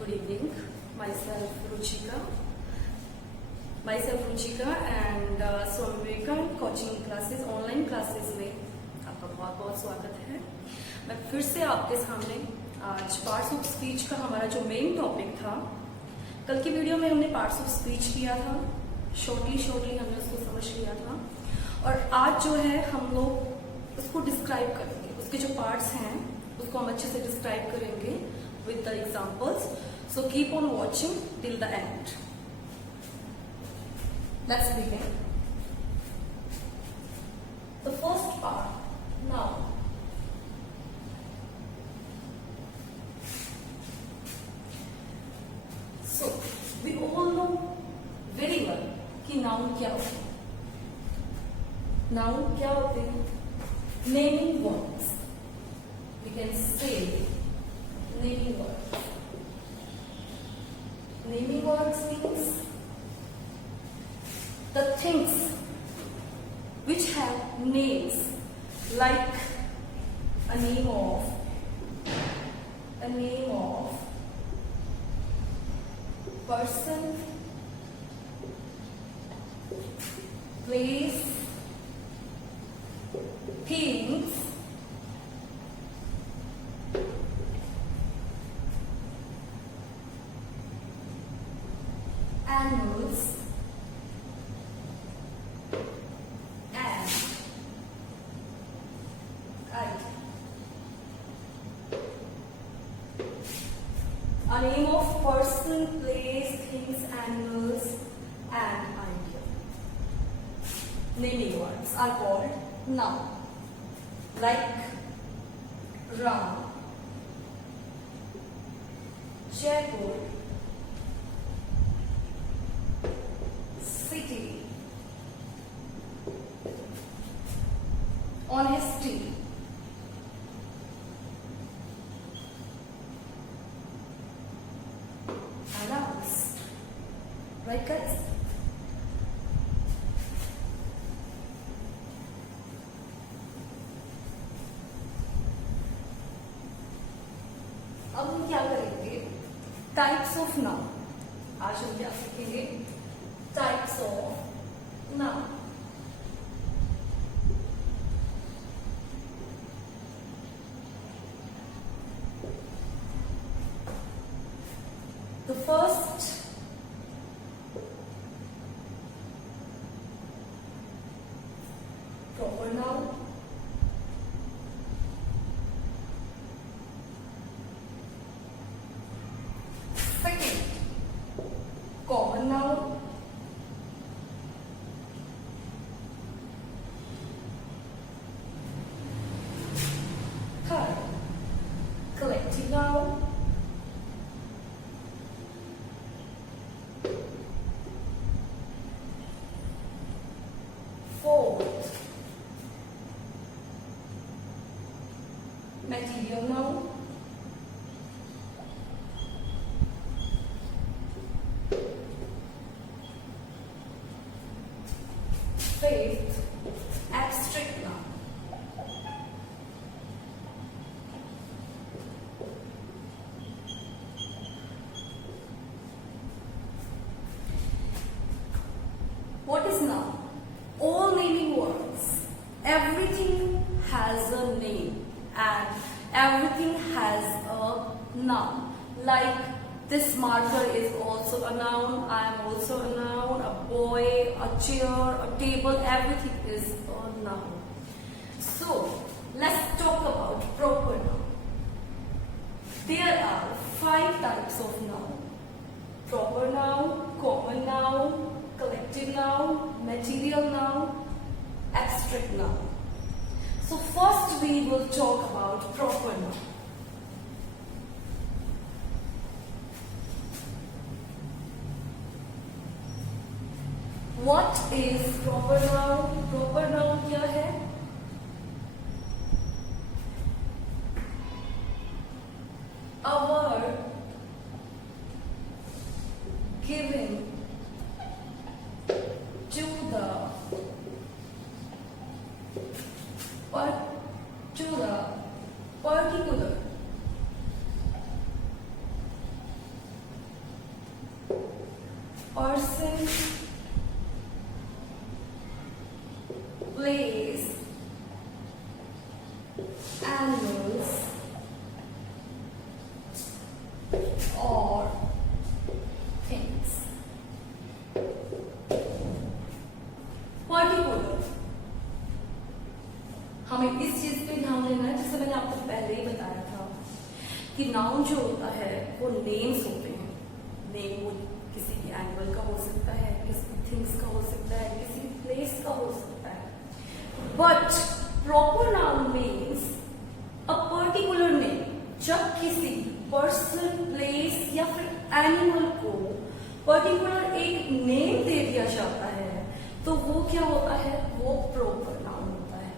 Good evening. Myself Ruchika. And Swami Vivekananda coaching classes online classes में आपका बहुत बहुत स्वागत है। मैं फिर से आपके सामने आज पार्ट्स ऑफ स्पीच का हमारा जो मेन टॉपिक था, कल की वीडियो में हमने पार्ट्स ऑफ स्पीच किया था, शॉर्टली हमने उसको समझ लिया था, और आज जो है हम लोग उसको डिस्क्राइब करेंगे। उसके जो पार्ट्स हैं उसको हम अच्छे से डिस्क्राइब करेंगे with the examples. So keep on watching till the end. Let's begin. The first part, now. So we all know very well कि noun क्या होते हैं। Noun क्या होते हैं? Naming words. We can say naming words. Naming words means the things which have names, like a name of person, place, things, animals, and idea. A name of person, place, things, animals, and idea. Naming words are called noun, like round, checkerboard, city, honesty, and others. Right, guys? अब हम क्या करेंगे? Types of noun. आज हम क्या सीखेंगे? Types of noun. The first proper noun, second common noun, third collective noun, fourth material noun, fifth abstract noun. What is noun? All naming words. Everything has a name and everything has a noun. Like this marker is also a noun, I am also a noun, a boy, a chair, a table, everything is a noun. So let's talk about proper noun. There are 5 types of noun: proper noun, common noun, collective noun, material noun, abstract noun. So first we will talk about proper noun. What is proper noun? Proper noun क्या है? A word given to the particular person, place, animals, or things. Particular, हमें इस चीज पे ध्यान देना है, जैसे मैंने आपको पहले ही बताया था कि नाउन जो होता है वो नेम्स होते हैं। नेम वो किसी एनिमल का हो सकता है, किसी थिंग्स का हो सकता है, किसी प्लेस का हो सकता है। But proper noun means a particular name. जब किसी पर्सन, प्लेस या फिर एनिमल को पर्टिकुलर एक नेम दे दिया जाता है तो वो क्या होता है, वो प्रॉपर नाउन होता है।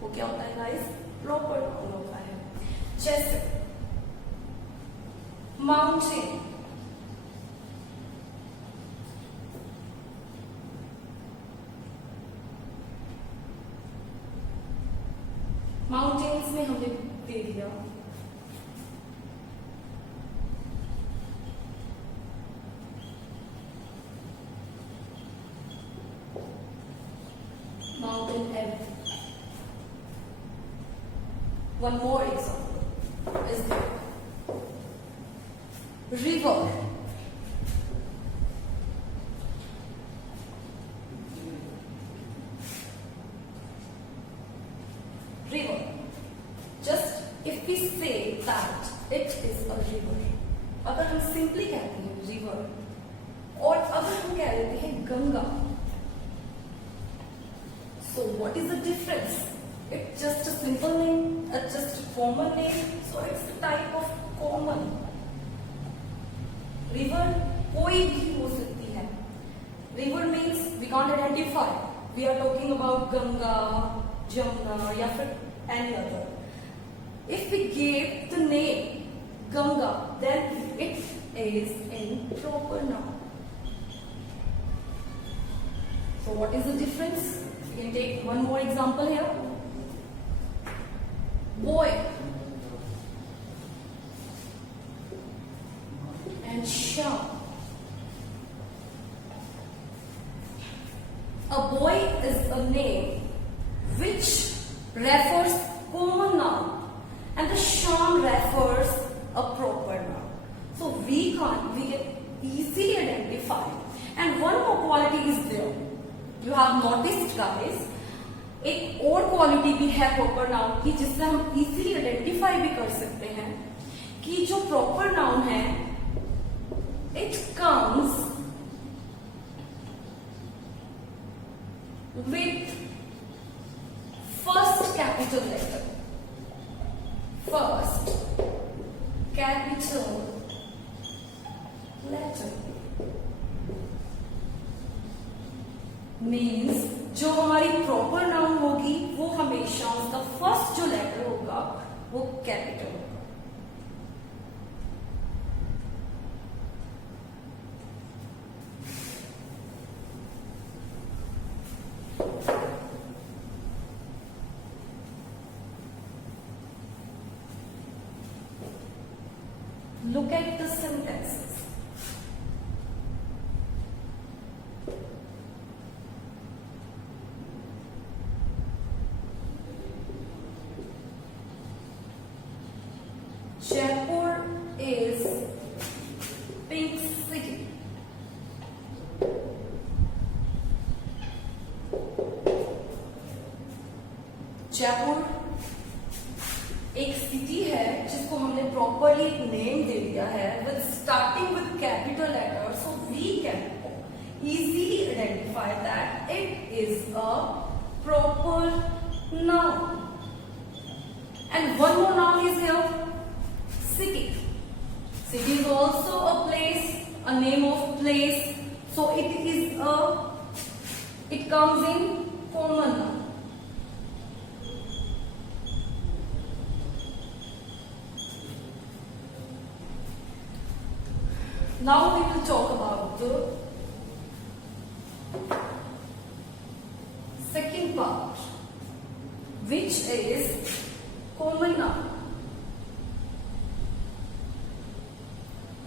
वो क्या होता है गाइस, प्रॉपर नाउन होता है। जैसे माउंटेन, माउंटेन्स में हमने दे दिया mountain everything. One more example is there. River. River. Just if we say that it is a river, अगर हम सिंपली कहते हैं river, और अगर हम कह देते हैं Ganga, so what is the difference? It's just a simple name, it's just a common name, so it's a type of common. River कोई भी हो सकती है. River means we can't identify. We are talking about Ganga, Jamuna या फिर any other. If we gave the name Ganga, then it is in proper noun. So what is the difference? We can take one more example here. Boy and Sham. A boy is a name which refers common noun and the Sham refers a proper noun. So we can easily identify. And one more quality is there. You have noticed guys, एक और quality भी है proper noun की जिससे हम easily identify भी कर सकते हैं कि जो प्रॉपर नाउन है it comes with first capital letter, first capital letter means जो हमारी प्रॉपर नाउन होगी वो हमेशा उसका फर्स्ट जो लेटर होगा वो कैपिटल होगा। Look at the sentences. Jaipur is pink city. Jaipur एक सिटी है जिसको हमने प्रॉपरली एक नेम दे दिया है with starting with capital letter, so we can easily identify that it is a proper noun. And one more noun is here, city. City is also a place, a name of place, so it comes in common noun. Now we will talk about the second part, which is common noun.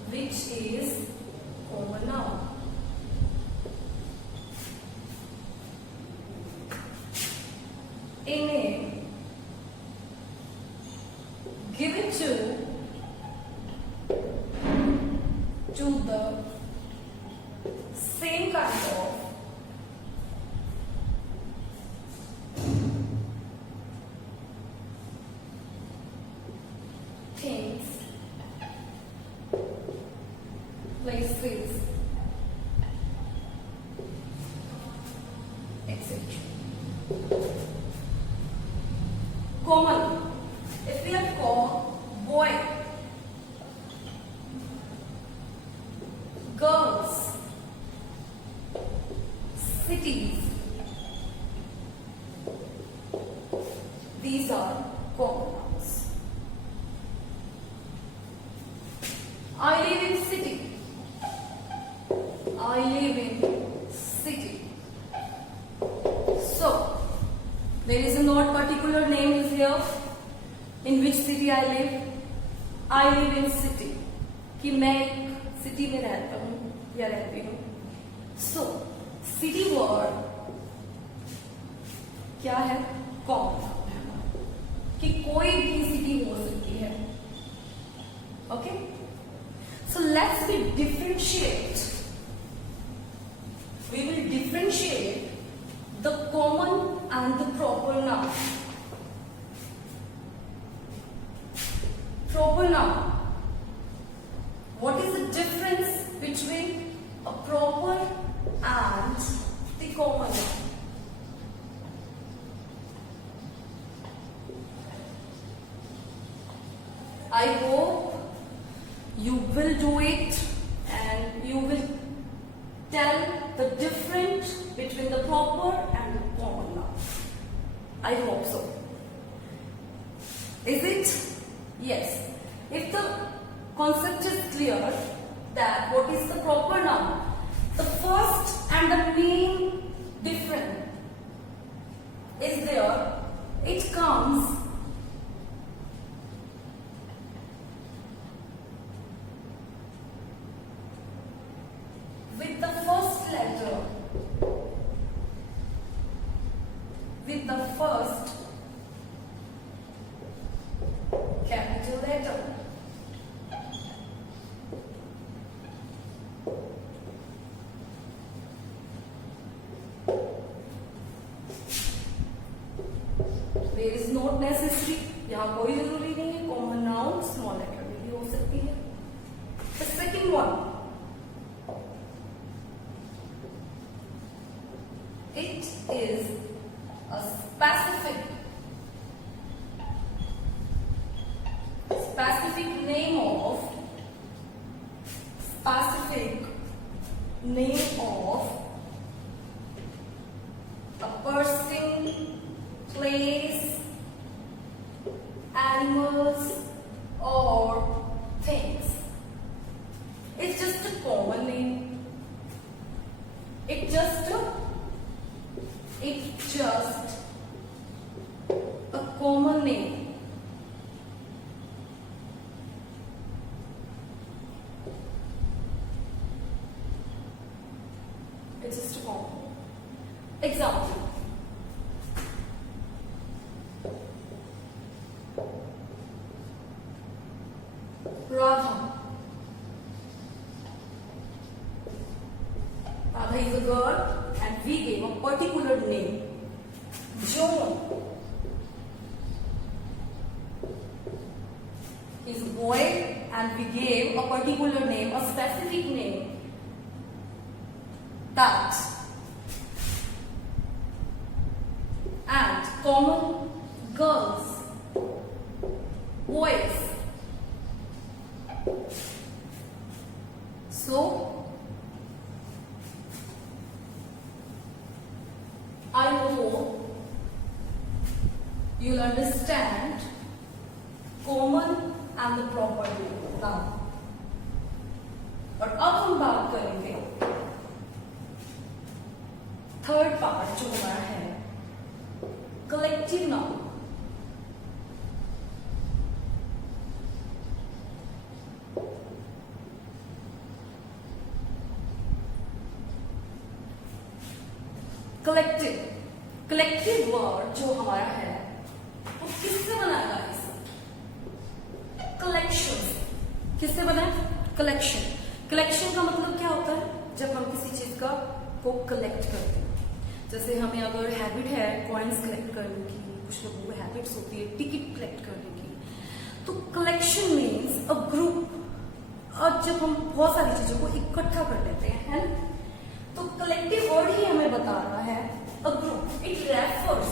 Which is common noun. to the same kind of things, places, etc. Common. If we have boy, girls, cities, these are common nouns. I live in city. I live in city. So, there is not particular name is here. In which city I live? I live in city. कि मैं एक city में रहता हूँ या रहती हूँ. So, city word क्या है? कॉमन है कि कोई भी सिटी हो सकती है. Okay? So let's be differentiate. We will differentiate the common and the proper noun. Proper noun. What is the difference between a proper and the common noun? I hope you will do it and you will tell the difference between the proper and the common noun. I hope so. Is it? Yes. If the concept is clear that what is the proper noun, the first and the main difference is there. It comes with the first letter, with the first capital letter. There is not necessary, यहाँ कोई जरूरी नहीं है. Common noun small letter में भी हो सकती है. The second one, it is a specific name of a person, place, animals or things. It's just a common name. It's just a common name. It's just a common. Example. Radha. Radha is a girl and we gave a particular name. John is a boy and we gave a particular name, a specific name. That. And common, girls, boys. So, I hope you'll understand common and the proper now. और अब हम बात करेंगे third part जो हमारा है collective noun. Collective word जो हमारा है वो किससे बना है गाइस? कलेक्शन से. किससे बना है? कलेक्शन. कलेक्शन का मतलब क्या होता है? जब हम किसी चीज का को कलेक्ट करते हैं, जैसे हमें अगर हैबिट है कॉइन्स कलेक्ट करने की, कुछ लोगों को हैबिट्स होती है टिकट कलेक्ट करने की, तो कलेक्शन मीन्स अ ग्रुप। और जब हम बहुत सारी चीजों को इकट्ठा कर लेते हैं, है ना, तो कलेक्टिव वर्ड ही हमें बता रहा है a group. It refers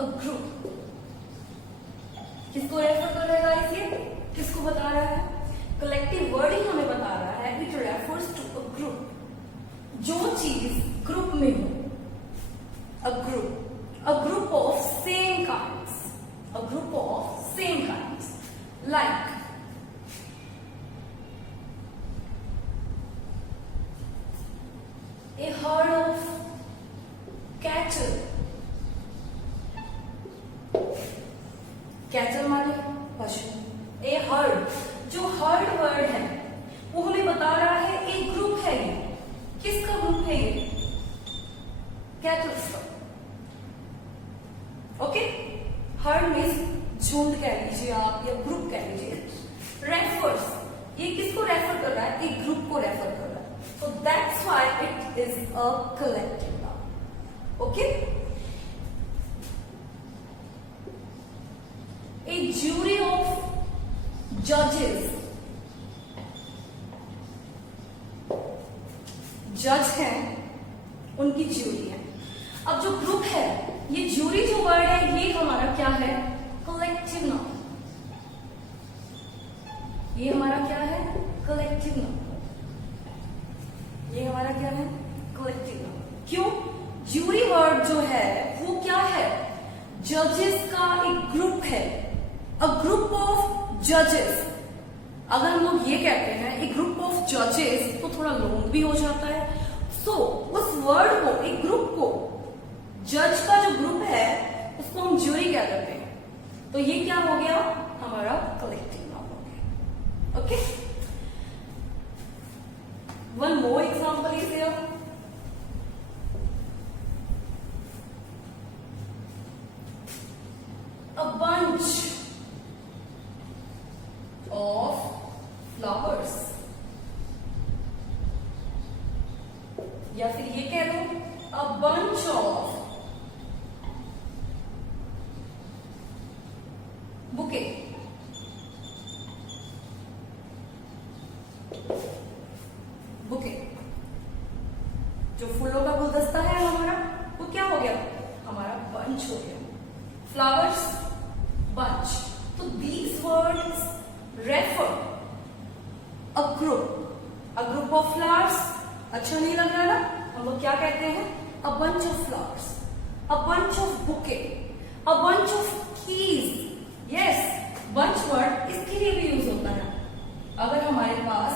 a group. किसको रेफर कर रहा है गाइस? ये किसको बता रहा है? कलेक्टिव वर्ड ही हमें बता रहा है it refers to a group, जो चीज ग्रुप में हो। a group of same kinds, like a herd of cattle माने पशु। ए हर्ड, जो हर्ड वर्ड है वो हमें बता रहा है एक ग्रुप है। ये किसका ग्रुप है? ये कैटल्स का। ओके, हर्ड मीन्स झुंड कह लीजिए आप या ग्रुप कह लीजिए। रेफर्स, ये किसको रेफर कर रहा है? एक ग्रुप को रेफर कर रहा है। So that's why it is a collective noun. Okay, a jury of judges, जज हैं, उनकी ज्यूरी है। अब जो ग्रुप है, ये ज्यूरी जो वर्ड है ये हमारा क्या है? Collective noun. ये हमारा क्या है? Collective noun. ये हमारा क्या है? Collective noun. क्यों? ज्यूरी वर्ड जो है वो क्या है? जजेस का एक ग्रुप है, अ ग्रुप ऑफ जजेस। अगर हम लोग ये कहते हैं एक ग्रुप ऑफ जजेस तो थोड़ा लॉन्ग भी हो जाता है। सो उस वर्ड को, एक ग्रुप को, जज का जो ग्रुप है उसको हम ज्यूरी क्या करते हैं? तो ये क्या हो गया? हमारा कलेक्टिव नाउन हो गया। Okay, one more example is here. A bunch of flowers, या फिर ये कह लो a bunch of bouquet। Bouquet, जो फूलों का गुलदस्ता है हमारा, वो क्या हो गया? हमारा बंच हो गया। Flowers, bunch। तो these words refer a group of flowers। अच्छा नहीं लग रहा ना? हम लोग क्या कहते हैं? a bunch of flowers, a bunch of bouquet, a bunch of keys। yes, bunch word इसके लिए भी यूज होता है। अगर हमारे पास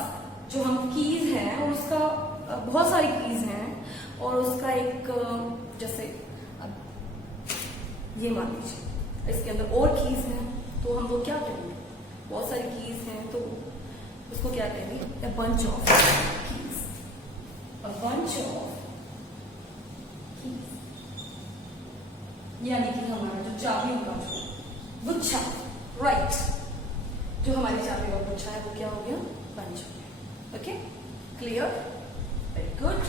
जो हम कीज हैं और उसका बहुत सारी कीज हैं और उसका एक जैसे ये मान लीजिए इसके अंदर और कीज हैं, तो हम लोग क्या करेंगे? बहुत सारी कीज हैं तो उसको क्या कहेंगे? a bunch of keys, a bunch of keys। यानी कि हमारा जो चाबियों का जो गुच्छा, राइट, जो हमारी चाबियों का गुच्छा है वो क्या हो गया? बंच हो गया। Okay, clear? Very good.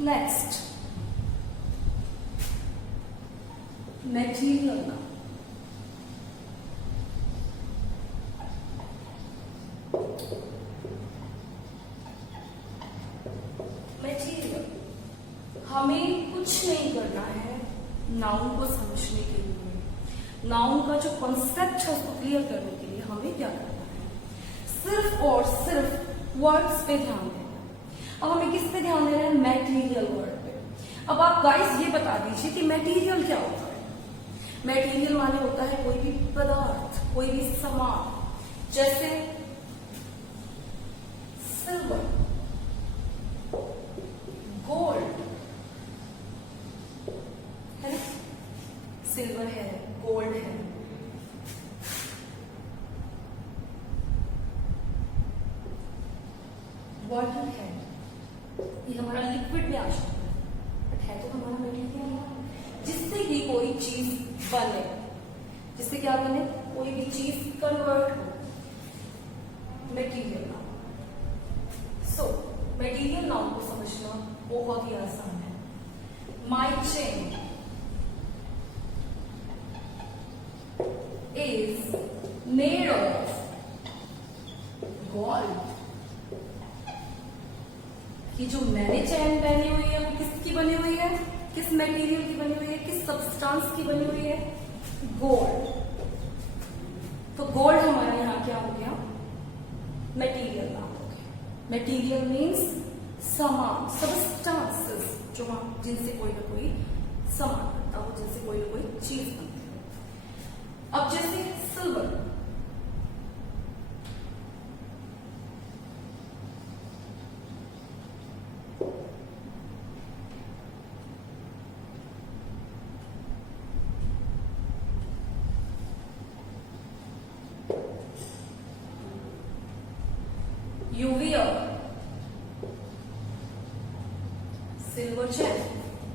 Next, material noun. Material, हमें कुछ नहीं करना है नाउन को समझने के लिए। नाउन का जो कॉन्सेप्ट है उसको क्लियर करने के लिए हमें क्या करना है? सिर्फ और सिर्फ वर्ड्स पे ध्यान देना। अब हमें किस पे ध्यान देना है? मटेरियल वर्ड पे। अब आप गाइस ये बता दीजिए कि मटेरियल क्या होता है? मटेरियल माने होता है कोई भी पदार्थ, कोई भी सामान, जैसे सिल्वर, गोल्ड, है ना? सिल्वर है, गोल्ड है, वाटर है, ये हमारा लिक्विड में आ सकता है, बट है तो हमारा मटेरियल जिससे कि कोई चीज बने, जिससे क्या बने, कोई भी चीज कन्वर्ट हो, material noun. So material noun को समझना बहुत ही आसान है। My chain is made of gold. कि जो मैंने चैन पहनी हुई है वो किसकी बनी हुई है, किस मटेरियल की बनी हुई है, किस सब्सटेंस की बनी हुई है, गोल्ड। तो गोल्ड हमारे यहाँ क्या हो गया, मटेरियल नाम हो गया। मटेरियल मीन्स सामान, सब्सटेंसेस, जो जिनसे कोई ना कोई सामान बनता हो, जिनसे कोई ना कोई चीज बनती है। अब जैसे silver, you wear silver chain,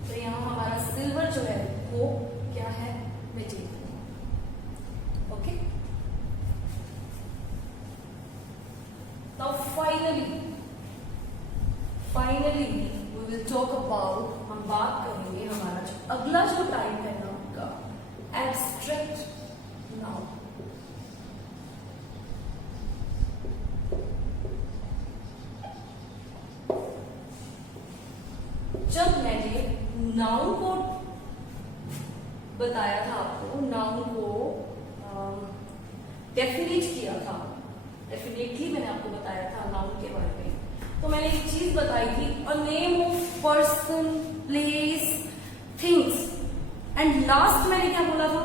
तो यहाँ हमारा सिल्वर जो है वो क्या है, material. Okay, now finally we will talk about, हम बात करेंगे हमारा जो अगला जो टाइप है नाउन का, एब्स्ट्रैक्ट नाउन। जब मैंने नाउन को बताया था आपको, नाउन को डेफिनेट किया था, डेफिनेटली मैंने आपको बताया था नाउन के बारे में, तो मैंने एक चीज बताई थी, अ name of person, place, things. And last मैंने क्या बोला था,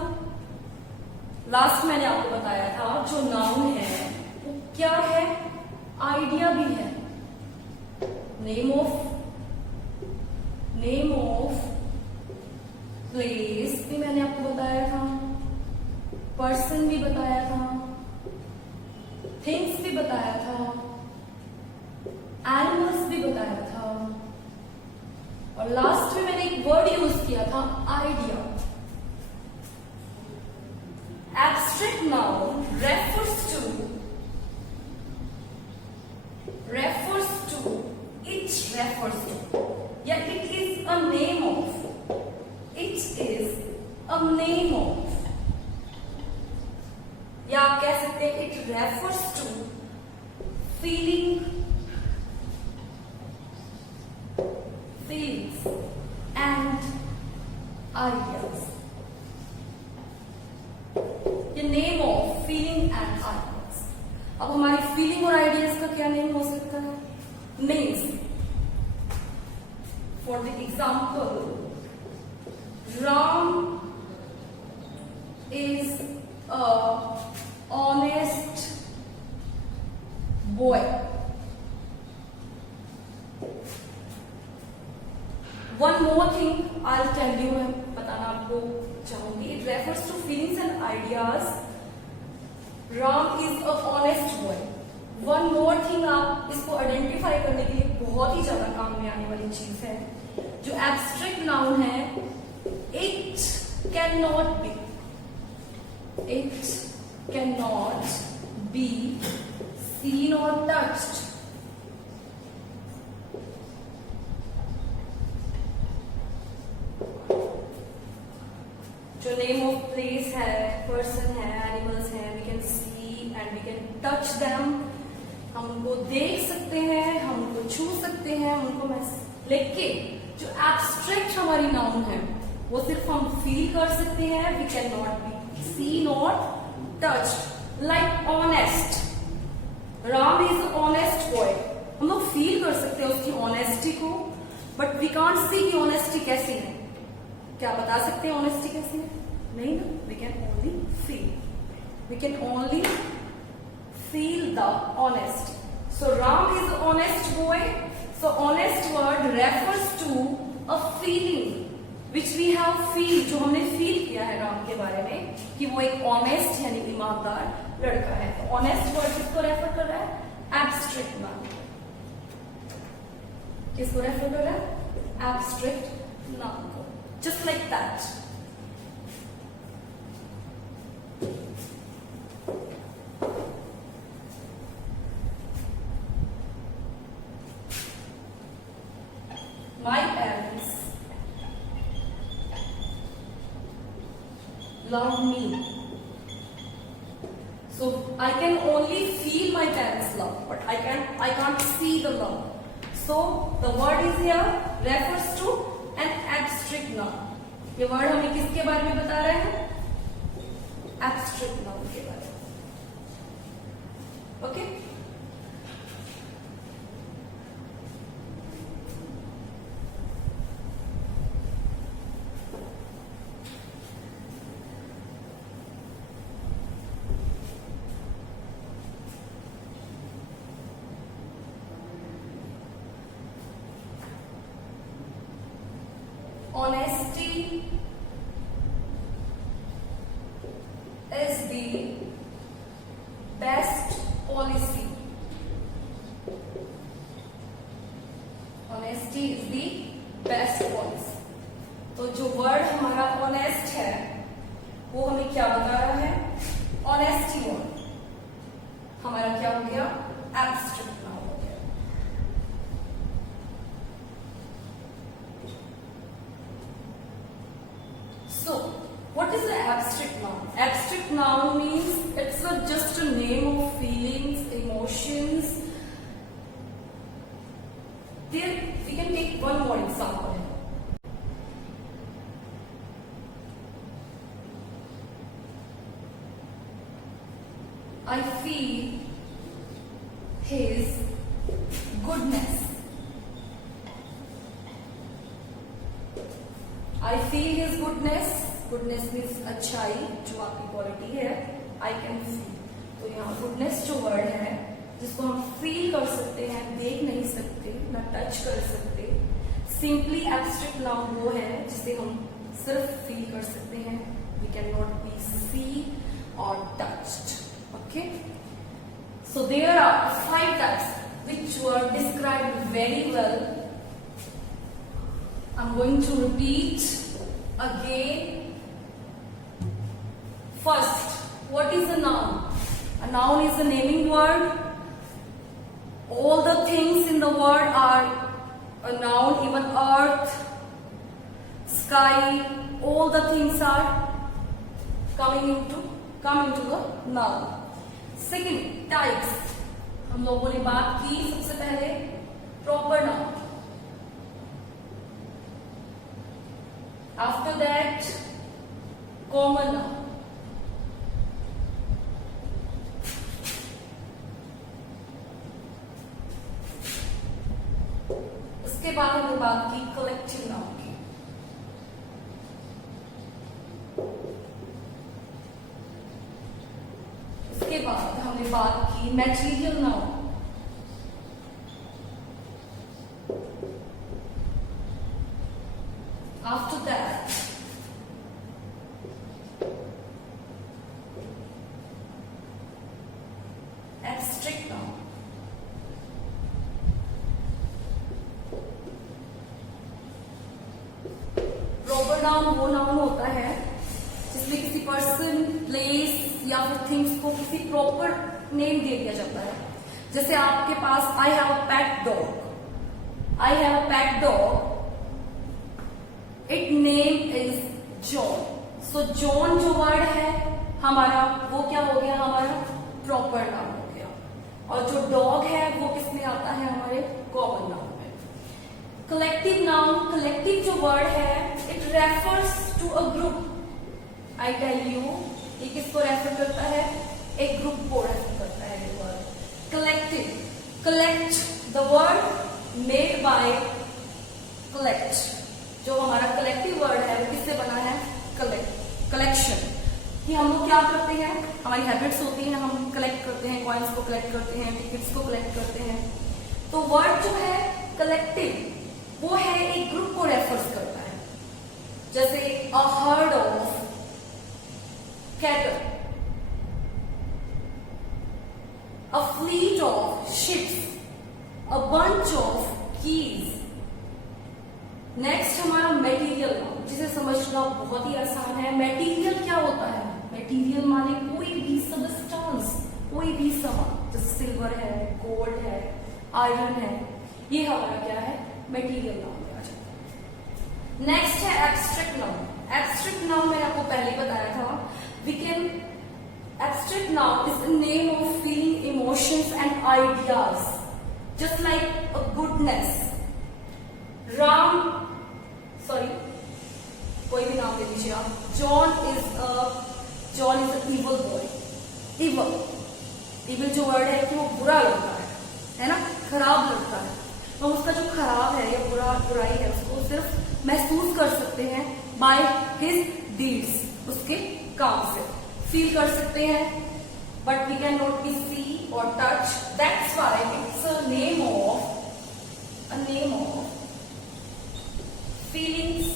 लास्ट मैंने आपको बताया था जो नाउन है वो क्या है, आइडिया भी है। नेम ऑफ प्लेस भी मैंने आपको बताया था, पर्सन भी बताया था, थिंग्स भी बताया था, एनिमल्स भी बताया था, और लास्ट में मैंने एक वर्ड यूज किया था, idea. Abstract noun refers to या it is a name of, या आप कह सकते हैं it refers to feelings and ideas। ये name of feeling and ideas. अब हमारी फीलिंग और आइडियाज का क्या नेम हो सकता है, names. For the example, Ram is a honest boy. One more thing I tell you, मैं बताना आपको चाहूंगी, it refers to feelings and ideas. Ram is a honest boy. One more thing, आप इसको आइडेंटिफाई करने के लिए बहुत ही ज्यादा काम में आने वाली चीज है, जो एब्स्ट्रैक्ट नाउन है, it can not be seen or touched। जो नेम ऑफ प्लेस है, पर्सन है, एनिमल्स है, we can see and we can touch them. हम उनको देख सकते हैं, हम उनको छू सकते हैं, उनको लेकिन जो एब्स्ट्रैक्ट हमारी नाउन है वो सिर्फ हम फील कर सकते हैं, we can not be seen or touched. Like honest, Ram is honest boy. हम लोग फील कर सकते हैं उसकी ऑनेस्टी को, बट वी कांट सी की ऑनेस्टी कैसी है। क्या बता सकते हैं ऑनेस्टी कैसी है? नहीं ना, we can only feel the honesty. So Ram is honest boy. So honest word refers to a feeling which we have feel, जो हमने फील किया है राम के बारे में कि वो एक ऑनेस्ट यानी ईमानदार लड़का है। तो ऑनेस्ट वर्ड किसको रेफर कर रहा है? Abstract noun. किसको रेफर कर रहा है? एब्स्ट्रैक्ट नाउन को। Just like that. My parents love me. So I can only feel my parents' love, but I can't see the love. So the word is here refers to an abstract noun. ये word हमें किसके बारे में बता रहे हैं? Abstract noun के बारे में. Okay? Honesty is the best policy. Honesty is the best policy. तो जो वर्ड हमारा ऑनेस्ट है वो हमें क्या बता रहा है? ऑनेस्टी वर्ड हमारा क्या हो गया? एब्स्ट्रैक्ट नाउन हो गया. So, what is the abstract noun? Abstract noun means it's just a name of feelings, emotions. There, we can take one more example. I feel his goodness. I feel his goodness. Goodness means अच्छाई, जो आपकी quality है. I can feel. तो यहाँ goodness जो word है जिसको हम फील कर सकते हैं, देख नहीं सकते, ना टच कर सकते. सिंपली एब्स्ट्रैक्ट नाउन वो है जिसे हम सिर्फ फील कर सकते हैं. We cannot be seen or touched. Okay? So there are 5 types which were described very well. I'm going to repeat again. First, what is a noun? A noun is a naming word. All the things in the world are a noun, even earth, sky, all the things are come into the noun. Second, types. हम लोगों ने बात की सबसे पहले proper noun. After that, common noun. उसके बाद हमने बात की collective noun की. उसके बाद हमने बात की material noun. After that, abstract noun. Proper noun वो नाउन होता है जिसमें किसी पर्सन, प्लेस या फिर थिंग्स को किसी प्रॉपर नेम दे दिया जाता है. जैसे आपके पास I have a pet dog. I have a pet dog. Its name is John. So John जो वर्ड है हमारा वो क्या हो गया? हमारा प्रॉपर नाउन हो गया. और जो डॉग है वो किसमें आता है? हमारे कॉमन नाउन में. कलेक्टिव नाउन, कलेक्टिव जो वर्ड है it refers to a group. I tell you ये किसको रेफर करता है? एक ग्रुप को रेफर करता है ये word. Collective, collect, the word made by collect. जो हमारा कलेक्टिव वर्ड है वो किससे बना है? Collect, collection. कि हम लोग क्या करते हैं? हमारी हैबिट्स होती हैं, हम कलेक्ट करते हैं, कॉइन्स को कलेक्ट करते हैं, टिकट्स को कलेक्ट करते हैं. तो वर्ड जो है कलेक्टिव वो है एक ग्रुप को रेफर्स करता है. जैसे a herd of cattle, a fleet of ships, a bunch of keys, next हमारा मेटीरियल नाउन, जिसे समझना बहुत ही आसान है। मेटीरियल क्या होता है? मेटीरियल माने कोई भी सबस्टेंस, कोई भी सामान, जैसे सिल्वर है, गोल्ड है, आयरन है, ये हमारा क्या है? मेटीरियल नाउन में आ जाता है। नेक्स्ट है एब्स्ट्रैक्ट नाउन। एब्स्ट्रैक्ट नाउन मैंने आपको पहले बताया था। We can abstract noun is the name of feeling, emotions and ideas, just like a goodness. कोई भी नाम ले लीजिए आप। John is a evil boy. Evil जो वर्ड है कि वो बुरा लगता है ना, खराब लगता है। तो उसका जो खराब है या बुराई है उसको सिर्फ महसूस कर सकते हैं बाय हिज डीड्स, उसके काम से फील कर सकते हैं, but we can not be see or touch. That's why it's a name of feelings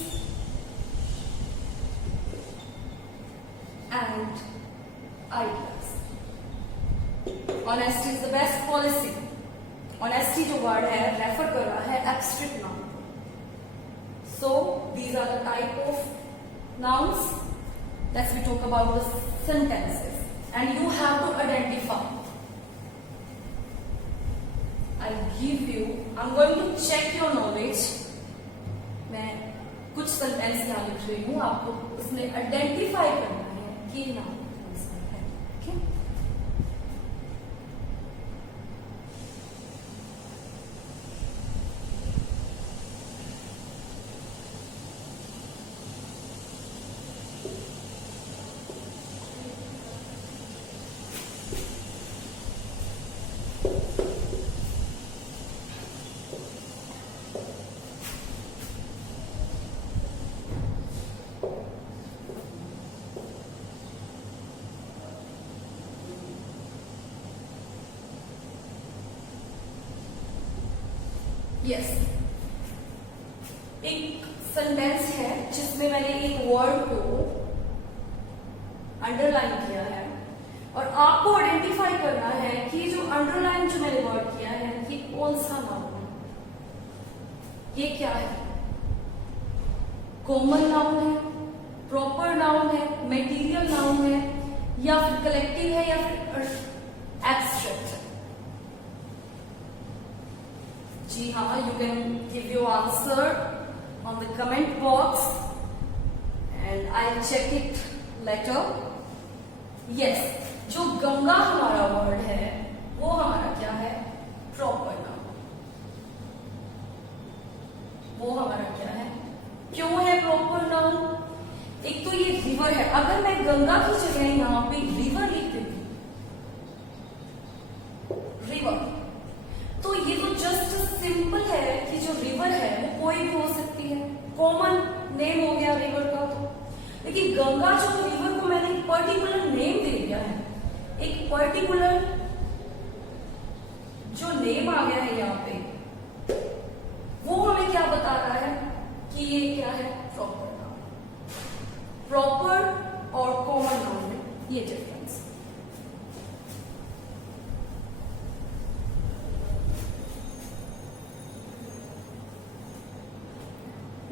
and ideas. Honesty is the best policy. Honesty जो वर्ड है रेफर कर रहा है एब्स्ट्रैक्ट नाउन को। So these are the type of nouns. Let's we talk about the sentences and you have to identify. I'm going to check your knowledge. मैं कुछ sentence यहाँ लिख रही हूँ, आपको उसमें आइडेंटिफाई करना है कि नाउन कौन सा है। ठीक है? यस, एक सेंटेंस है जिसमें मैंने एक वर्ड को अंडरलाइन किया है और आपको आइडेंटिफाई करना है कि जो अंडरलाइन जो मैंने वर्ड किया है ये कौन सा नाउन है, ये क्या है? कॉमन नाउन है, प्रॉपर नाउन है, मेटीरियल नाउन है, या फिर कलेक्टिव है, या फिर एब्स्ट्रैक्ट है? जी हाँ, you can give your answer on the comment box and I'll check it later. Yes, जो गंगा हमारा वर्ड है वो हमारा क्या है? Proper noun. वो हमारा क्या है? क्यों है प्रॉपर नाउन? एक तो ये रिवर है, अगर मैं गंगा की जगह यहाँ पे रिवर लिख देती, रिवर, तो ये तो जस्ट सिंपल है कि जो रिवर है वो कोई भी हो सकती है, कॉमन नेम हो गया रिवर का। तो लेकिन गंगा जो रिवर को मैंने एक पर्टिकुलर नेम दे दिया है, एक पर्टिकुलर जो नेम आ गया है यहाँ पे, वो हमें क्या बता रहा है कि ये क्या है? Proper noun. प्रॉपर और कॉमन नाउन में ये difference.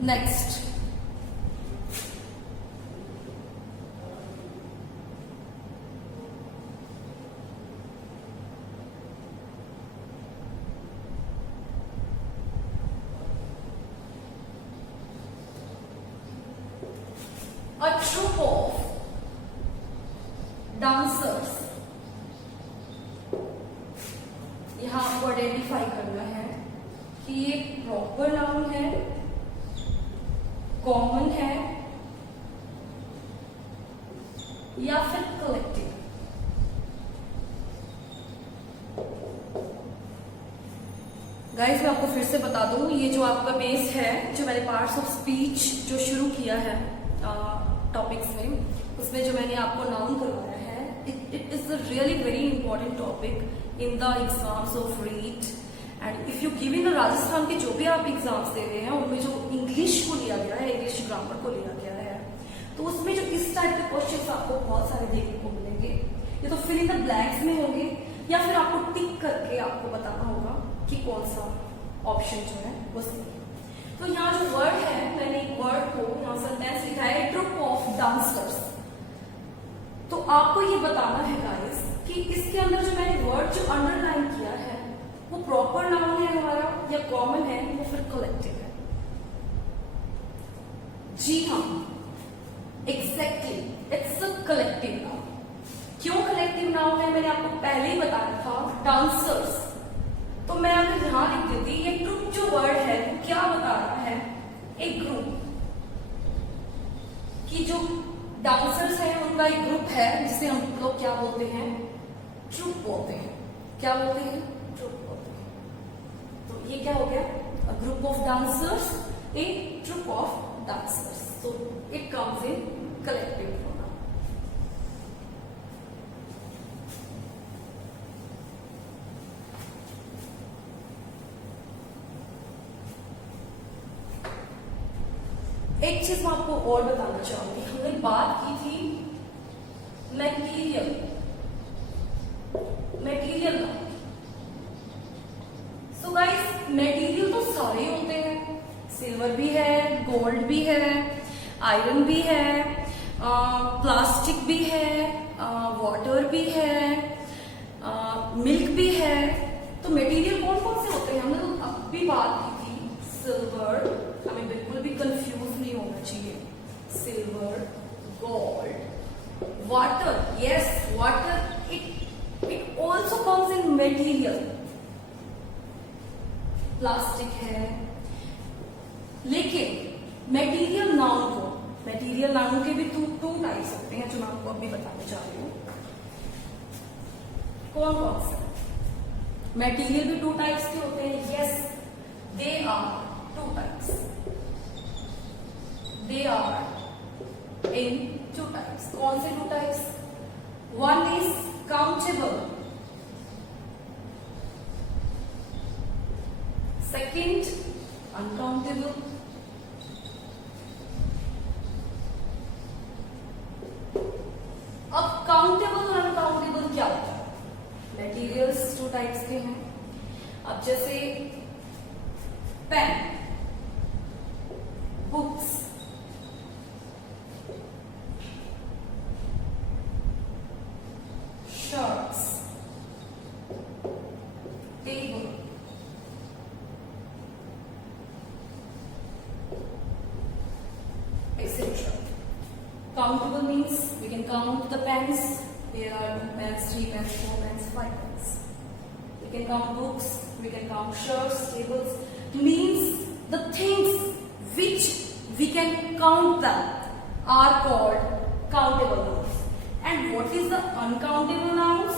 Next, a troop of dancers, यहां आपको आइडेंटिफाई करना है कि ये प्रॉपर नाउन है, कॉमन है, या फिर कलेक्टिव। गाइस मैं आपको फिर से बता दूं, ये जो आपका बेस है, जो मैंने पार्ट्स ऑफ स्पीच जो शुरू किया है टॉपिक्स में, उसमें जो मैंने आपको नाउन करवाया है, it is a really very important topic in the exams of REET and if you give in Rajasthan के जो भी आप एग्जाम्स दे रहे हैं उनमें जो इंग्लिश को लिया गया है, इंग्लिश ग्रामर को लिया गया है, तो उसमें जो इस टाइप के क्वेश्चंस आपको बहुत सारे देखने को मिलेंगे। ये तो फिल इन द ब्लैंक्स में होंगे या फिर आपको टिक करके आपको बताना होगा कि कौन सा ऑप्शन जो है वो सही है। तो यहाँ जो वर्ड है, मैंने एक वर्ड को यहाँ सेंटेंस लिखा है, ट्रुप ऑफ डांसर्स। तो आपको ये बताना है गाइस कि इसके अंदर जो मैंने वर्ड जो अंडरलाइन किया है वो प्रॉपर नाउन है हमारा या कॉमन है, वो फिर कलेक्टिव है। जी हाँ, exactly, it's a collective noun. क्यों कलेक्टिव नाउन है, मैंने आपको पहले ही बताया था, डांसर्स। तो मैं अगर यहां लिख देती, ये ट्रुप जो वर्ड है वो क्या बता रहा है, एक ग्रुप की जो डांसर्स है उनका एक ग्रुप है जिसे हम लोग क्या बोलते हैं, ट्रुप बोलते हैं। क्या बोलते हैं, ट्रुप बोलते हैं। तो ये क्या हो गया, a group of dancers, a troupe of dancers. So it comes in collective pronoun. एक चीज मैं आपको और बताना चाहूंगी, हमने बात की थी material noun. So guys, material तो सारे होते हैं, सिल्वर भी है, गोल्ड भी है, आयरन भी है, प्लास्टिक भी है, वाटर भी है, मिल्क भी है। तो मटेरियल कौन कौन से होते हैं, हमने तो अब भी बात की थी, सिल्वर, हमें बिल्कुल भी कंफ्यूज नहीं होना चाहिए, silver, gold, water, yes water, it also comes in material. Plastic है, लेकिन मटेरियल नाउन के भी टू टाइप्स होते हैं जो मैं आपको अभी बताने जा रही हूँ। कौन कौन से मटेरियल भी टू टाइप्स के होते हैं, yes they are two types, they are in two types. कौन से two types, one is countable, second uncountable. अब काउंटेबल और अनकाउंटेबल क्या होता है, मटेरियल्स टू टाइप्स के हैं। अब जैसे pen, books, shirts, table, etc. Countable means we can count the pens. There are 2 pens, 3 pens, 4 pens, 5 pens. We can count books, we can count shirts, tables. Means the things which we can count them are called countable nouns. And what is the uncountable nouns?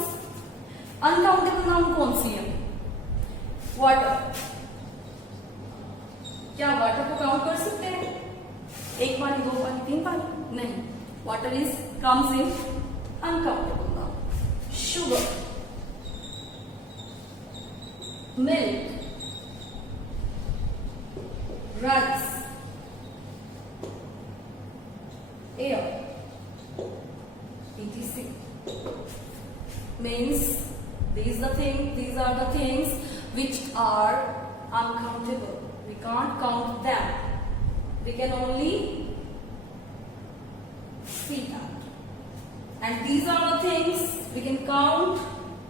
Uncountable noun कौन सी है? Water. क्या water को count कर सकते हैं? 1 पानी, 2 पानी, 3 पानी? नहीं, water is comes in uncountable noun. Sugar, milk, rice, air, etc. Means these are the things which are uncountable. We can't count them. We can only see that. And these are the things we can count: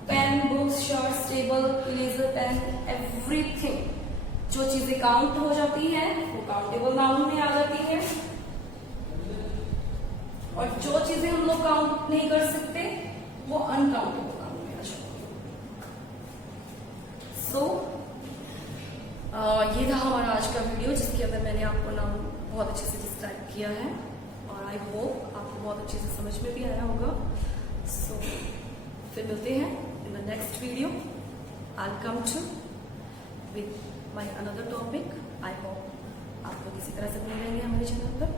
pen, books, shirts, table, eraser, pen, everything. जो चीजें count हो जाती हैं वो countable noun में आ जाती है, और जो चीजें हम लोग काउंट नहीं कर सकते वो अनकाउंटेबल नाउन में आ जाती है। सो ये था हमारा आज का वीडियो, जिसके अंदर मैंने आपको नाउन बहुत अच्छे से डिस्क्राइब किया है, और आई होप आपको बहुत अच्छे से समझ में भी आया होगा। सो फिर मिलते हैं in the next video. I come to with my another topic. I hope आप लोग इसी तरह से बने रहेंगे हमारे चैनल पर।